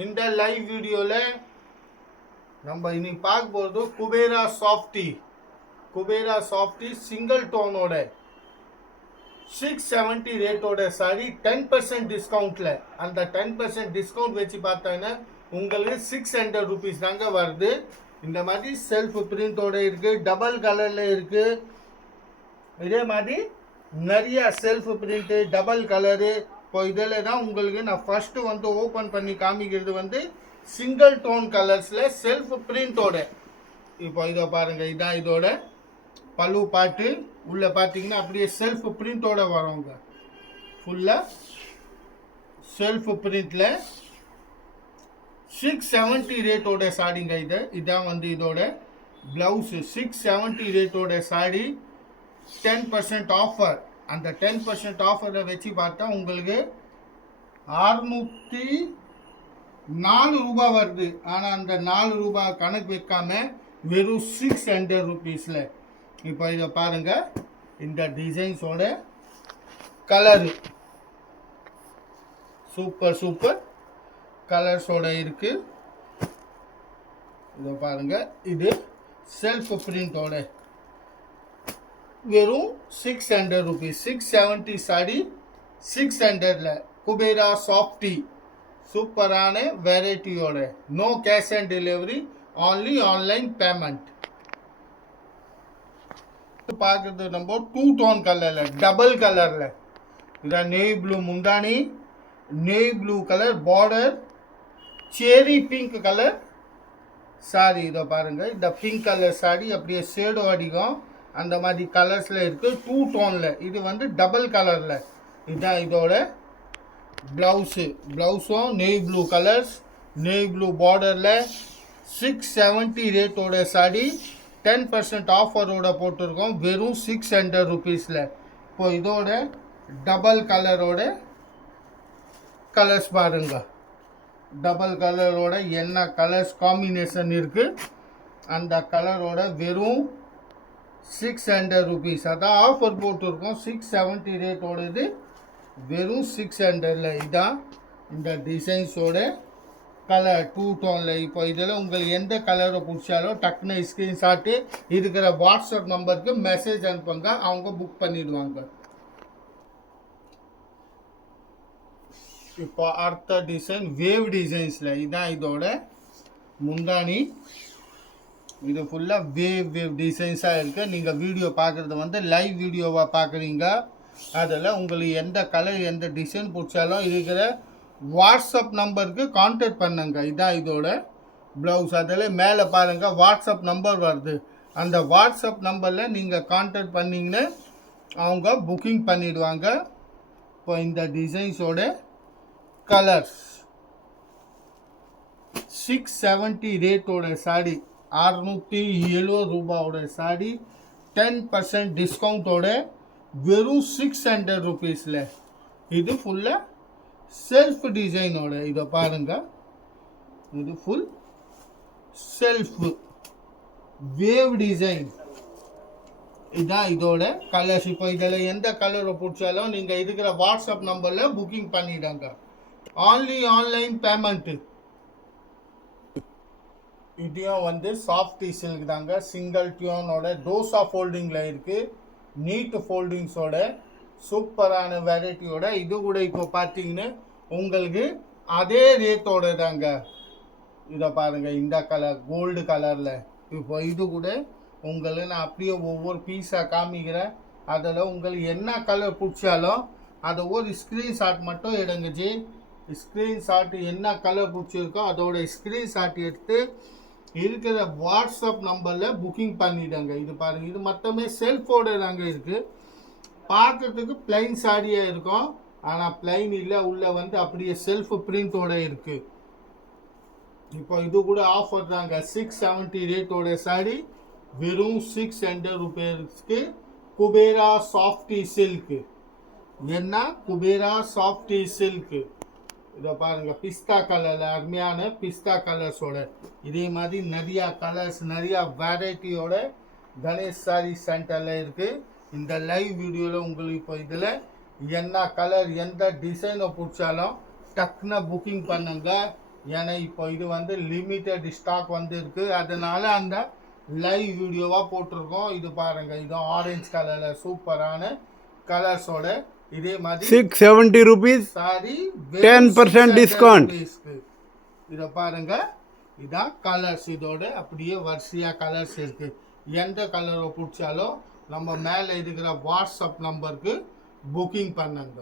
இந்த லைவ் வீடியோல நம்ம இனி பார்க்க போகிறது குபேரா சாஃப்டி சிங்கிள் டோனோட 670 ரேட்டோட சாரி 10% டிஸ்கவுண்ட்ல. அந்த 10% டிஸ்கவுண்ட் வச்சு பார்த்தோன்னா உங்களுக்கு 600 ருபீஸ் தாங்க வருது. இந்த மாதிரி செல்ஃப் பிரிண்டோட இருக்கு, டபுள் கலர்ல இருக்கு. இதே மாதிரி நிறைய செல்ஃப் பிரிண்ட் டபுள் கலரு. இப்போ இதில் தான் உங்களுக்கு நான் ஃபர்ஸ்ட்டு வந்து ஓப்பன் பண்ணி காமிக்கிறது வந்து சிங்கிள் டோன் கலர்ஸில் செல்ஃப் பிரிண்டோட. இப்போ இதை பாருங்கள், இதான் இதோட பல்லு பாட்டு. உள்ளே பார்த்தீங்கன்னா அப்படியே செல்ஃப் பிரிண்டோட வரவங்க ஃபுல்லாக செல்ஃப் பிரிண்டில் 670 ரேட்டோட சாடிங்க. இதான் வந்து இதோட ப்ளவுஸு. 670 ரேட்டோட சாடி 10% ஆஃபர். அந்த 10% ஆஃபரை வச்சு பார்த்தா உங்களுக்கு 604 ரூபாய் வருது. ஆனால் அந்த 4 ரூபாய் கணக்கு வைக்காம வெறும் 600 ருபீஸில். இப்போ இதை பாருங்கள், இந்த டிசைன்ஸோட கலரு சூப்பர் கலர்ஸோட இருக்குது. இதை பாருங்கள், இது செல்ஃப் பிரிண்டோட வெறும் 600 ருபீஸ். 670 சாடி 600ல் குபேரா சாஃப்டி சூப்பரான வெரைட்டியோட. No cash on delivery, only online payment. பார்க்குறது நம்ம 2 டோன் கலரில் டபுள் கலரில். இதான் நேவி ப்ளூ முந்தானி, navy blue colour border, cherry pink colour sari. இதை பாருங்கள், இந்த பிங்க் கலர் சாரி அப்படியே ஷேடோ அடிக்கும். அந்த மாதிரி கலர்ஸில் இருக்குது 2 டோனில். இது வந்து டபுள் கலரில். இதுதான் இதோட ப்ளவுஸும் navy blue colours, navy blue பார்டரில் 670 ரேட்டோட சாடி 10% ஆஃபரோட போட்டிருக்கோம் வெறும் 600 ருபீஸில். இப்போ இதோட டபுள் கலரோட கலர்ஸ் பாருங்க. டபுள் கலரோட என்ன கலர்ஸ் காம்பினேஷன் இருக்குது, அந்த கலரோட வெறும் 600 ருபீஸ். அதான் ஆஃபர் போட்டிருக்கோம். 670 ரேட்டோடது வெறும் 600ல். இதான் இந்த டிசைன்ஸோட கலர் 2 டோனில். இப்போ இதில் உங்களுக்கு எந்த கலரை பிடிச்சாலும் டக்குன்னு ஸ்க்ரீன்ஷாட்டு இருக்கிற வாட்ஸ்அப் நம்பருக்கு மெசேஜ் அனுப்புங்க, அவங்க புக் பண்ணிடுவாங்க. இப்போ அடுத்த டிசைன் வேவ் டிசைன்ஸில். இதுதான் இதோட முந்தானி. இது ஃபுல்லாக வேவ் டிசைன்ஸாக இருக்குது. நீங்கள் வீடியோ பார்க்குறது வந்து லைவ் வீடியோவாக பார்க்குறீங்க. அதில் உங்களுக்கு எந்த கலர் எந்த டிசைன் பிடிச்சாலும் இருக்கிற வாட்ஸ்அப் நம்பருக்கு கான்டாக்ட் பண்ணுங்க. இதான் இதோட ப்ளவுஸ். அதில் மேலே பாருங்கள் வாட்ஸ்அப் நம்பர் வருது. அந்த வாட்ஸ்அப் நம்பரில் நீங்கள் கான்டாக்ட் பண்ணிங்கன்னு அவங்க புக்கிங் பண்ணிடுவாங்க. இப்போ இந்த டிசைன்ஸோட கலர்ஸ் 670 ரேட்டோட சாடி 670 ரூபாவோட சாடி 10% டிஸ்கவுண்ட்டோட வெறும் 600 ருபீஸில். இது ஃபுல்லாக செல்ஃப் டிசைனோட. இதை பாருங்கள், இது ஃபுல் செல்ஃப் வேவ் டிசைன். இதுதான் இதோட கலர்ஸ். இப்போ இதில் எந்த கலரை பிடிச்சாலும் நீங்கள் இருக்கிற வாட்ஸ்அப் நம்பரில் புக்கிங் பண்ணிடுங்க. Only online payment. இதையும் வந்து சாஃப்டி சில்க் தாங்க, சிங்கிள் டியூனோட டோசா ஃபோல்டிங்கில் இருக்குது. நீட் ஃபோல்டிங்ஸோட சூப்பரான வெரைட்டியோட. இது கூட இப்போ பார்த்தீங்கன்னு உங்களுக்கு அதே ரேட்டோட தாங்க. இதை பாருங்கள், இந்த கலர் கோல்டு கலரில். இப்போ இது கூட உங்களுக்கு நான் அப்படியே ஒவ்வொரு பீஸாக காமிக்கிறேன். அதில் உங்களுக்கு என்ன கலர் பிடிச்சாலும் அதை ஒரு ஸ்க்ரீன்ஷாட் மட்டும் எடுங்கச்சு. ஸ்க்ரீன்ஷாட்டு என்ன கலர் பிடிச்சிருக்கோ அதோட ஸ்க்ரீன்ஷாட் எடுத்து இருக்கிற வாட்ஸ்அப் நம்பரில் புக்கிங் பண்ணிவிடுங்க. இது பாருங்கள், இது மொத்தமே செல்ஃபோட தாங்க இருக்குது. பார்க்கறதுக்கு பிளைன் சாரியாக இருக்கும், ஆனால் பிளைன் இல்லை, உள்ளே வந்து அப்படியே செல்ஃப் பிரிண்டோட இருக்குது. இப்போ இது கூட ஆஃபர் தாங்க. 670 ரேட்டோட சாரி வெறும் 600 ருபீஸ்க்கு குபேரா சாஃப்டி சில்க்கு. என்ன குபேரா சாஃப்டி சில்க்கு. இதை பாருங்கள், பிஸ்தா கலரில் அருமையான பிஸ்தா கலர்ஸோட. இதே மாதிரி நிறையா கலர்ஸ் நிறையா வெரைட்டியோட கணேஷ் சாரி சென்டரில் இருக்குது. இந்த லைவ் வீடியோவில் உங்களுக்கு இப்போ இதில் என்ன கலர் எந்த டிசைனை பிடிச்சாலும் டக்குன்னு புக்கிங் பண்ணுங்க. ஏன்னா இப்போ இது வந்து லிமிட்டட் ஸ்டாக் வந்து இருக்கு, அதனால அந்த லைவ் வீடியோவாக போட்டிருக்கோம். இது பாருங்க, இது ஆரஞ்சு கலரில் சூப்பரான கலர்ஸோட இதே மாதிரி 670 rupees, சாரி 10% discount. இதை பாருங்க, இதான் கலர்ஸ். இதோட அப்படியே வரிசையாக கலர்ஸ் இருக்கு. எந்த கலரை பிடிச்சாலும் நம்ம மேலே இருக்கிற வாட்ஸ்அப் நம்பருக்கு புக்கிங் பண்ணுங்க.